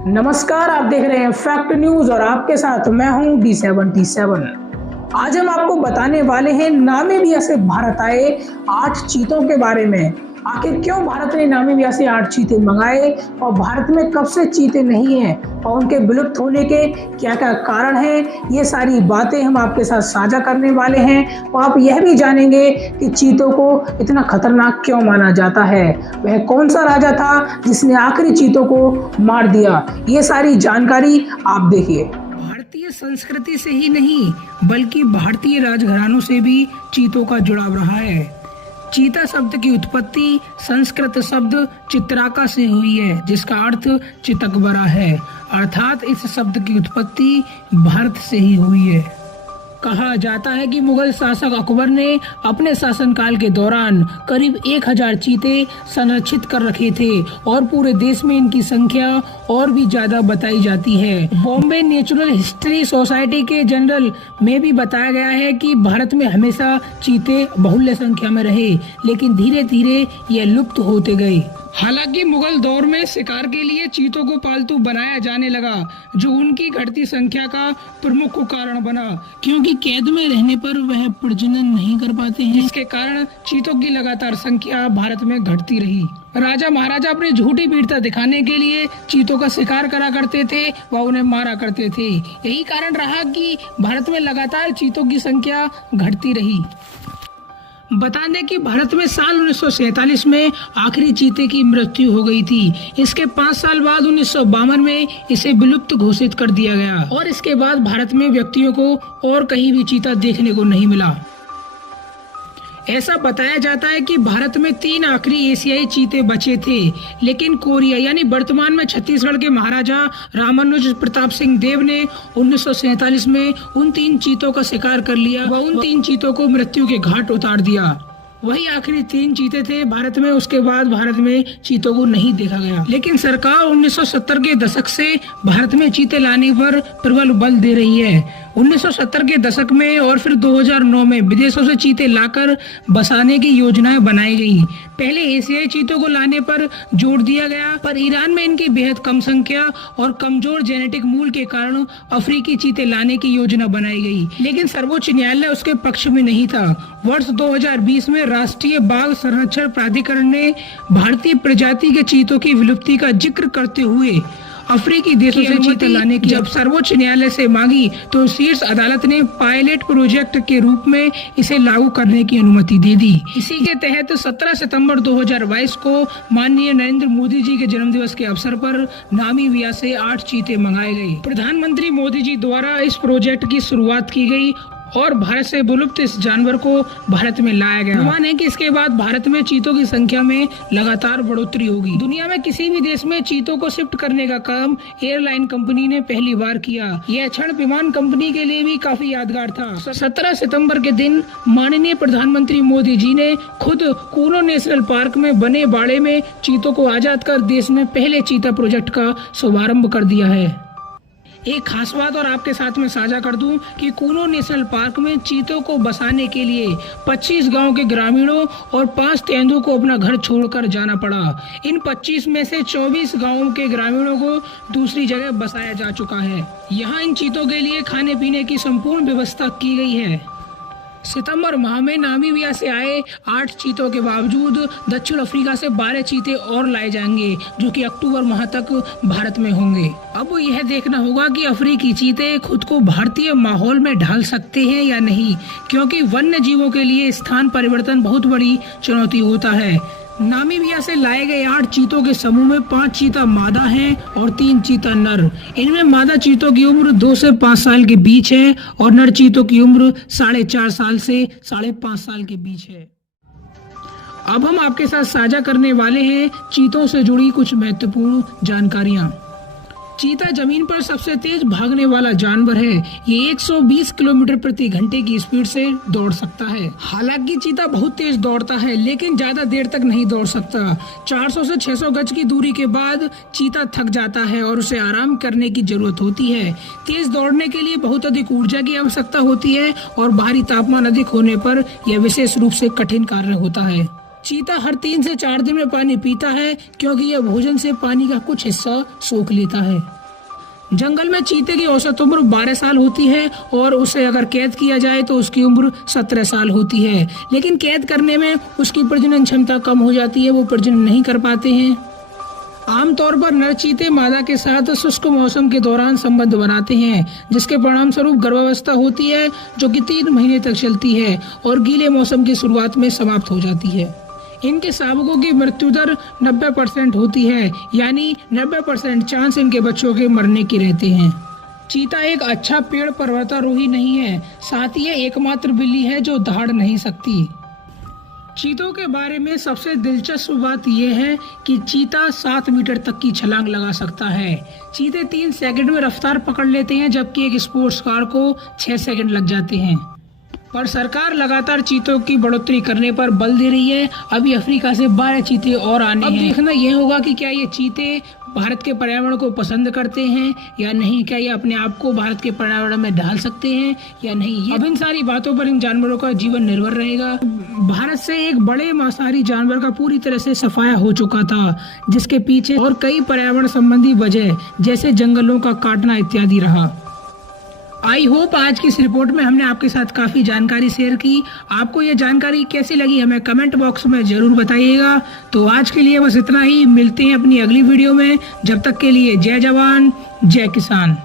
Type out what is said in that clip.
नमस्कार, आप देख रहे हैं फैक्ट न्यूज और आपके साथ मैं हूं D77। आज हम आपको बताने वाले हैं नामीबिया से भारत आए 8 चीतों के बारे में। आखिर क्यों भारत ने नामीबिया से 8 चीते मंगाए और भारत में कब से चीते नहीं हैं और उनके विलुप्त होने के क्या क्या कारण हैं, ये सारी बातें हम आपके साथ साझा करने वाले हैं। और आप यह भी जानेंगे कि चीतों को इतना खतरनाक क्यों माना जाता है, वह कौन सा राजा था जिसने आखिरी चीतों को मार दिया। ये सारी जानकारी आप देखिए। भारतीय संस्कृति से ही नहीं बल्कि भारतीय राजघरानों से भी चीतों का जुड़ाव रहा है। चीता शब्द की उत्पत्ति संस्कृत शब्द चित्राका से हुई है, जिसका अर्थ चितकबरा है। अर्थात इस शब्द की उत्पत्ति भारत से ही हुई है। कहा जाता है कि मुगल शासक अकबर ने अपने शासनकाल के दौरान करीब 1000 चीते संरक्षित कर रखे थे और पूरे देश में इनकी संख्या और भी ज्यादा बताई जाती है। बॉम्बे नेचुरल हिस्ट्री सोसाइटी के जनरल में भी बताया गया है कि भारत में हमेशा चीते बहुल्य संख्या में रहे, लेकिन धीरे धीरे ये लुप्त होते गए। हालांकि मुगल दौर में शिकार के लिए चीतों को पालतू बनाया जाने लगा, जो उनकी घटती संख्या का प्रमुख कारण बना, क्योंकि कैद में रहने पर वह प्रजनन नहीं कर पाते हैं, जिसके कारण चीतों की लगातार संख्या भारत में घटती रही। राजा महाराजा अपनी झूठी वीरता दिखाने के लिए चीतों का शिकार करा करते थे व उन्हें मारा करते थे। यही कारण रहा कि भारत में लगातार चीतों की संख्या घटती रही। बता दें कि भारत में साल 1947 में आखिरी चीते की मृत्यु हो गई थी। इसके 5 साल बाद 1952 में इसे विलुप्त घोषित कर दिया गया और इसके बाद भारत में व्यक्तियों को और कहीं भी चीता देखने को नहीं मिला। ऐसा बताया जाता है कि भारत में 3 आखिरी एशियाई चीते बचे थे, लेकिन कोरिया यानी वर्तमान में छत्तीसगढ़ के महाराजा रामानुज प्रताप सिंह देव ने 1947 में उन 3 चीतों का शिकार कर लिया व उन 3 चीतों को मृत्यु के घाट उतार दिया। वही आखिरी 3 चीते थे भारत में। उसके बाद भारत में चीतों को नहीं देखा गया, लेकिन सरकार 1970 के दशक से भारत में चीते लाने पर प्रबल बल दे रही है। 1970 के दशक में और फिर 2009 में विदेशों से चीते लाकर बसाने की योजनाएं बनाई गई। पहले एशियाई चीतों को लाने पर जोर दिया गया, पर ईरान में इनकी बेहद कम संख्या और कमजोर जेनेटिक मूल के कारण अफ्रीकी चीते लाने की योजना बनाई गई, लेकिन सर्वोच्च न्यायालय उसके पक्ष में नहीं था। वर्ष 2020 में राष्ट्रीय बाघ संरक्षण प्राधिकरण ने भारतीय प्रजाति के चीतों की विलुप्ति का जिक्र करते हुए अफ्रीकी देशों से चीते लाने की जब सर्वोच्च न्यायालय से मांगी, तो शीर्ष अदालत ने पायलट प्रोजेक्ट के रूप में इसे लागू करने की अनुमति दे दी। इसी के तहत 17 सितंबर 2022 को माननीय नरेंद्र मोदी जी के जन्मदिवस के अवसर पर नामीबिया से 8 चीते मंगाए गए। प्रधानमंत्री मोदी जी द्वारा इस प्रोजेक्ट की शुरुआत की गई और भारत से विलुप्त इस जानवर को भारत में लाया गया। अनुमान है कि इसके बाद भारत में चीतों की संख्या में लगातार बढ़ोतरी होगी। दुनिया में किसी भी देश में चीतों को शिफ्ट करने का काम एयरलाइन कंपनी ने पहली बार किया। यह क्षण विमान कंपनी के लिए भी काफी यादगार था। 17 सितंबर के दिन माननीय प्रधानमंत्री मोदी जी ने खुद कूनो नेशनल पार्क में बने बाड़े में चीतों को आजाद कर देश में पहले चीता प्रोजेक्ट का शुभारंभ कर दिया है। एक खास बात और आपके साथ में साझा कर दूं कि कूनो नेशनल पार्क में चीतों को बसाने के लिए 25 गांव के ग्रामीणों और 5 तेंदुओं को अपना घर छोड़कर जाना पड़ा। इन 25 में से 24 गांवों के ग्रामीणों को दूसरी जगह बसाया जा चुका है। यहाँ इन चीतों के लिए खाने पीने की संपूर्ण व्यवस्था की गई है। सितंबर माह में नामीबिया से आए 8 चीतों के बावजूद दक्षिण अफ्रीका से 12 चीते और लाए जाएंगे, जो कि अक्टूबर माह तक भारत में होंगे। अब यह देखना होगा कि अफ्रीकी चीते खुद को भारतीय माहौल में ढाल सकते हैं या नहीं, क्योंकि वन्य जीवों के लिए स्थान परिवर्तन बहुत बड़ी चुनौती होता है। नामीबिया से लाए गए 8 चीतों के समूह में 5 चीता मादा हैं और 3 चीता नर। इनमें मादा चीतों की उम्र 2 से 5 साल के बीच है और नर चीतों की उम्र 4.5 साल से 5.5 साल के बीच है। अब हम आपके साथ साझा करने वाले हैं चीतों से जुड़ी कुछ महत्वपूर्ण जानकारियां। चीता जमीन पर सबसे तेज भागने वाला जानवर है। ये 120 किलोमीटर प्रति घंटे की स्पीड से दौड़ सकता है। हालांकि चीता बहुत तेज दौड़ता है, लेकिन ज्यादा देर तक नहीं दौड़ सकता। 400 से 600 गज की दूरी के बाद चीता थक जाता है और उसे आराम करने की जरूरत होती है। तेज दौड़ने के लिए बहुत अधिक ऊर्जा की आवश्यकता होती है और बाहरी तापमान अधिक होने पर यह विशेष रूप से कठिन कार्य होता है। चीता हर 3 से 4 दिन में पानी पीता है क्योंकि यह भोजन से पानी का कुछ हिस्सा सोख लेता है। जंगल में चीते की औसत उम्र 12 साल होती है और उसे अगर कैद किया जाए तो उसकी उम्र 17 साल होती है, लेकिन कैद करने में उसकी प्रजनन क्षमता कम हो जाती है, वो प्रजनन नहीं कर पाते हैं। आमतौर पर नर चीते मादा के साथ शुष्क मौसम के दौरान संबंध बनाते हैं, जिसके परिणाम स्वरूप गर्भावस्था होती है जो कि 3 महीने तक चलती है और गीले मौसम की शुरुआत में समाप्त हो जाती है। इनके शावकों की मृत्यु दर 90% होती है, यानी 90% चांस इनके बच्चों के मरने के रहते हैं। चीता एक अच्छा पेड़ पर्वतारोही नहीं है, साथ ही यह एकमात्र बिल्ली है जो दहाड़ नहीं सकती। चीतों के बारे में सबसे दिलचस्प बात यह है कि चीता 7 मीटर तक की छलांग लगा सकता है। चीते 3 सेकंड में रफ्तार पकड़ लेते हैं, जबकि एक स्पोर्ट्स कार को 6 सेकंड लग जाते हैं। पर सरकार लगातार चीतों की बढ़ोतरी करने पर बल दे रही है। अभी अफ्रीका से 12 चीते और आने हैं। अब देखना यह होगा कि क्या ये चीते भारत के पर्यावरण को पसंद करते हैं या नहीं, क्या ये अपने आप को भारत के पर्यावरण में ढाल सकते हैं या नहीं। अब इन सारी बातों पर इन जानवरों का जीवन निर्भर रहेगा। भारत से एक बड़े मांसाहारी जानवर का पूरी तरह से सफाया हो चुका था, जिसके पीछे और कई पर्यावरण संबंधी वजह जैसे जंगलों का काटना इत्यादि रहा। आई होप आज की इस रिपोर्ट में हमने आपके साथ काफी जानकारी शेयर की। आपको ये जानकारी कैसी लगी हमें कमेंट बॉक्स में जरूर बताइएगा। तो आज के लिए बस इतना ही, मिलते हैं अपनी अगली वीडियो में। जब तक के लिए जय जवान जय किसान।